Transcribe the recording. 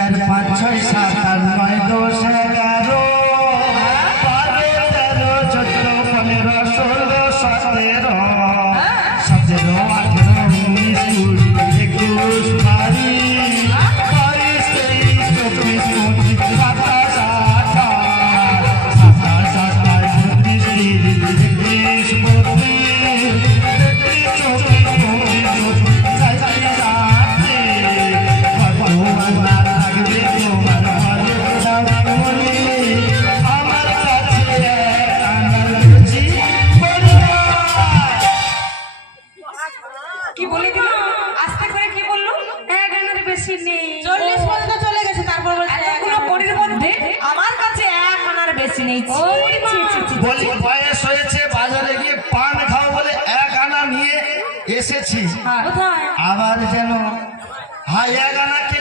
4 5 6 7 8 9 10 11 বয়স হয়েছে বাজারে গিয়ে পান খাও বলে 1 আনা নিয়ে এসেছি, আবার যেন 1 আনা কে